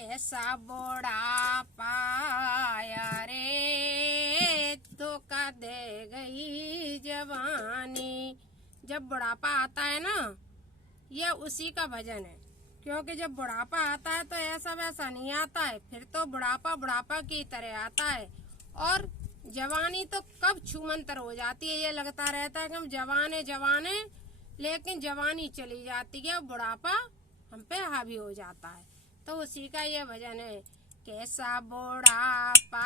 ऐसा बुढ़ापा आया रे, धोखा दे गई जवानी। जब बुढ़ापा आता है ना, ये उसी का भजन है। क्योंकि जब बुढ़ापा आता है तो ऐसा वैसा नहीं आता है, फिर तो बुढ़ापा बुढ़ापा की तरह आता है। और जवानी तो कब छूमंतर हो जाती है, ये लगता रहता है कि हम जवान है, लेकिन जवानी चली जाती है, बुढ़ापा हम पे हावी हो जाता है। तो उसी का ये भजन है। कैसा बुढ़ापा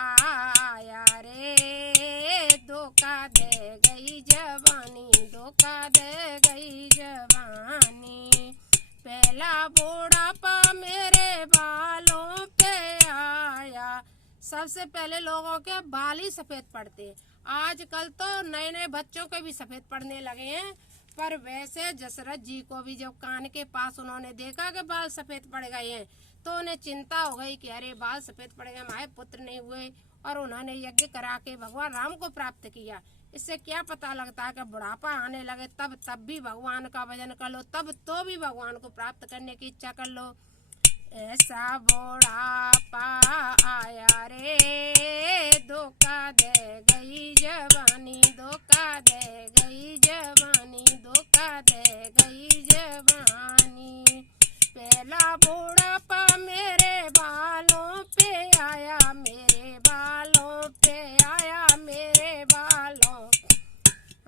आया रे, धोखा दे गई जवानी, धोखा दे गई जवानी। पहला बुढ़ापा मेरे बालों पे आया। सबसे पहले लोगों के बाल ही सफेद पड़ते हैं। आजकल तो नए नए बच्चों के भी सफेद पड़ने लगे हैं। पर वैसे दशरथ जी को भी जब कान के पास उन्होंने देखा कि बाल सफेद पड़ गए हैं, तो उन्हें चिंता हो गई कि अरे बाल सफेद पड़ गए, हमारे पुत्र नहीं हुए। और उन्होंने यज्ञ करा के भगवान राम को प्राप्त किया। इससे क्या पता लगता है कि बुढ़ापा आने लगे तब भी भगवान का भजन कर लो, तब तो भी भगवान को प्राप्त करने की इच्छा कर लो। ऐसा बुढ़ापा आया रे, धोखा दे गई जवानी, धोखा दे गई जवानी, धोखा दे गई जवानी। पहला बुढ़ापा मेरे बालों पे आया, मेरे बालों पे आया, मेरे बालों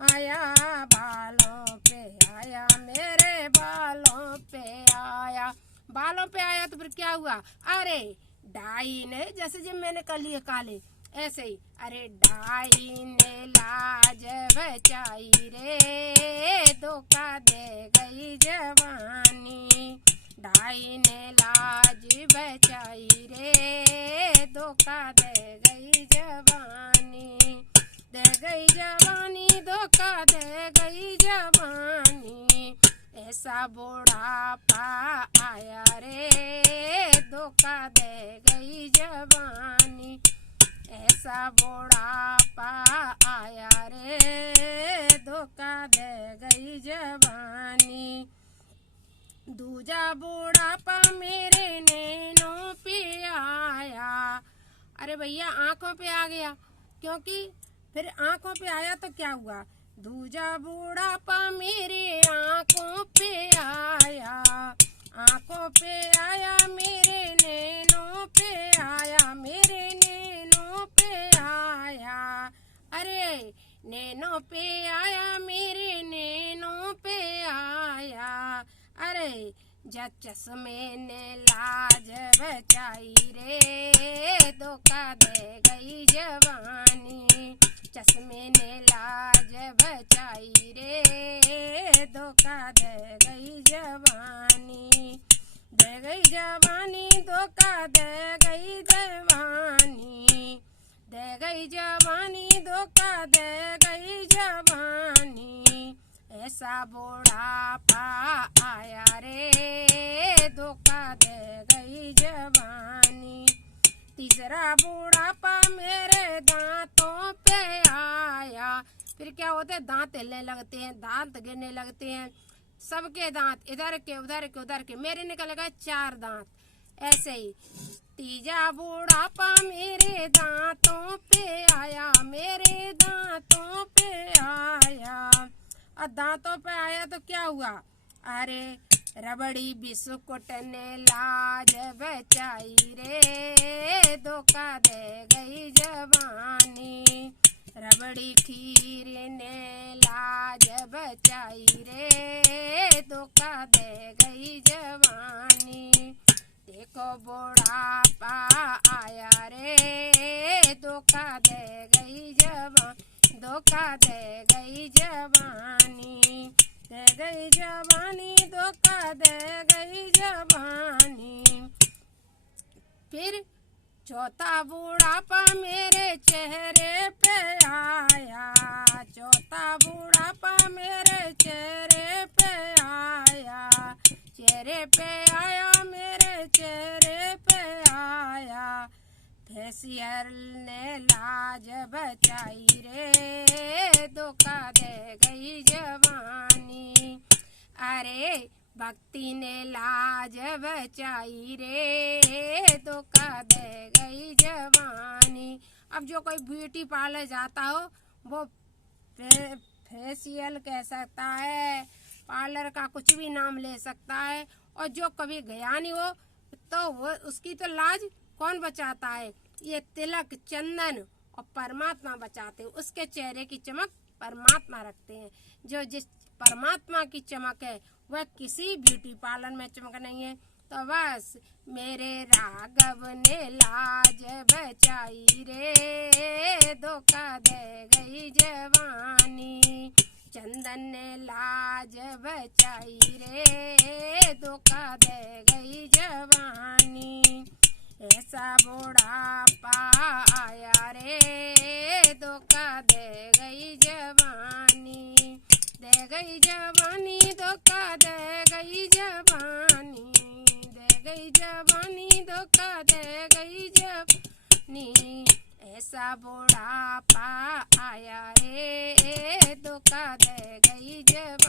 आया, बालों पे आया, मेरे बालों पे आया। बालों पे आया तो फिर क्या हुआ? अरे डाई ने, जैसे जब मैंने कर लिए काले, ऐसे ही अरे डाई ने लाज बचाई रे, धोखा दे गई जवानी। डाई ने लाज बचाई रे, धोखा दे गई जवानी, दे गई जवानी, धोखा दे गई जवानी। ऐसा बुढ़ापा आया रे, धोखा दे गई जवानी। ऐसा बुढ़ापा आया रे, धोखा दे गई जवानी। दूजा बुढ़ापा मेरे नैनों पे आया। अरे भैया आंखों पे आ गया, क्योंकि फिर आंखों पे आया तो क्या हुआ? दूजा बुढ़ापा मेरे आंखों पे आया, आंखों पे आया, मेरे नैनों पे आया, मेरे नैनों पे आया। अरे नैनों पे आया, मेरे नैनों पे आया। अरे जब चश्मे ने लाज बचाई रे, धोखा दे गई जवानी। चश्मे ने लाज बचाई रे, धोखा दे गई जवानी, दे गई जवानी, धोखा दे गई जवानी, दे गई जवानी, धोखा दे गई जवानी। ऐसा बुढ़ापा आया रे, धोखा दे गई जवानी। तीसरा बुढ़ापा मेरे दांतों पे आया। फिर क्या होता है? दांत हिलने लगते हैं, दांत गिरने लगते हैं, सबके दांत इधर के उधर के उधर के। मेरे निकल गए 4 दांत। ऐसे ही तीजा बुढ़ापा मेरे दांतों पे आया, मेरे दांतों पे आया। और दांतों पे आया तो क्या हुआ? अरे रबड़ी बिस्कुट ने लाज बचाई रे, धोखा दे गई जवानी। रबड़ी खीर ने लाज बचाई रे, धोखा दे गई जवानी। देखो बुढ़ापा आया रे, धोखा दे गई जवानी, धोखा दे गई जवानी, दे गई जवानी, धोखा दे गई जवानी। फिर चौथा बुढ़ापा मेरे चेहरे पे आया, चौथा बुढ़ापा मेरे चेहरे पे आया, चेहरे पे आया, मेरे चेहरे पे आया। फेसियल ने लाज बचाई रे, धोखा दे गई जवानी। अरे भक्ति ने लाज बचाई रे, धोखा दे गई जवानी। अब जो कोई ब्यूटी पार्लर जाता हो वो फेशियल कह सकता है, पार्लर का कुछ भी नाम ले सकता है, और जो कभी गया नहीं हो तो वो उसकी तो लाज कौन बचाता है। ये तिलक चंदन और परमात्मा बचाते हैं, उसके चेहरे की चमक परमात्मा रखते हैं। जो जिस परमात्मा की चमक है वह किसी ब्यूटी पार्लर में चमक नहीं है। तो बस मेरे राघव ने लाज बचाई रे, धोखा दे गई जवानी। चंदन ने लाज बचाई रे, धोखा दे गई जवानी। ऐसा बुढ़ापा आया रे, धोखा दे गई जवानी। दे गई जवानी, धोखा दे गई जवानी। दे गई जवानी, धोखा दे गई जवानी। ऐसा बुढ़ापा आया रे, धोखा दे गई जवानी।